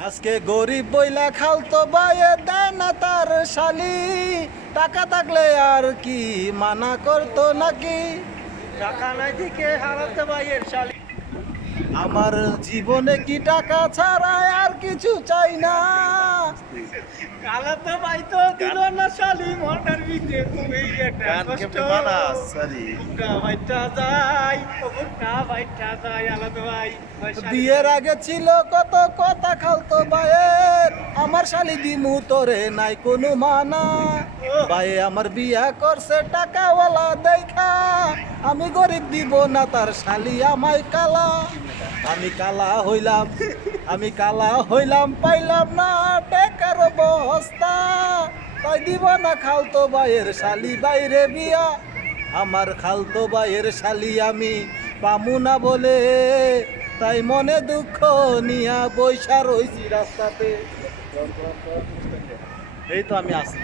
আজকে গরিব বইলা খালতো বাইয়ে দেয় না তার শালি। টাকা থাকলে আর কি মানা করতো নাকি? টাকা নাই দিকে হারাতে বাইয়ের শালি। আমার জীবনে কি টাকা ছাড়া আর কিছু চাই না? ভাই তো দিল না শালি মনের ভিতরে তুমি একটা কষ্ট। সরি ভাইটা যায় ও ভাইটা যায় আলাদা ভাই। বিয়ের আগে ছিল কত কথা খালতো বায়ের আমার শালি দিমু তোরে নাই কোনো মানা। বায়ে আমার বিয়া করছে টাকাওয়ালা দেখা। আমি গরিব দিব না, তার শালি আমায় কালা। আমি কালা হইলাম, আমি কালা হইলাম, পাইলাম না টেকার বস্তা। তাই দিব না খালতো বাইয়ের শালি বাইরে বিয়া। আমার খালতো বাইয়ের শালি আমি পামু না বলে। তাই মনে দুঃখ নিয়া বৈশা রইছি রাস্তাতে। এই তো আমি আছি।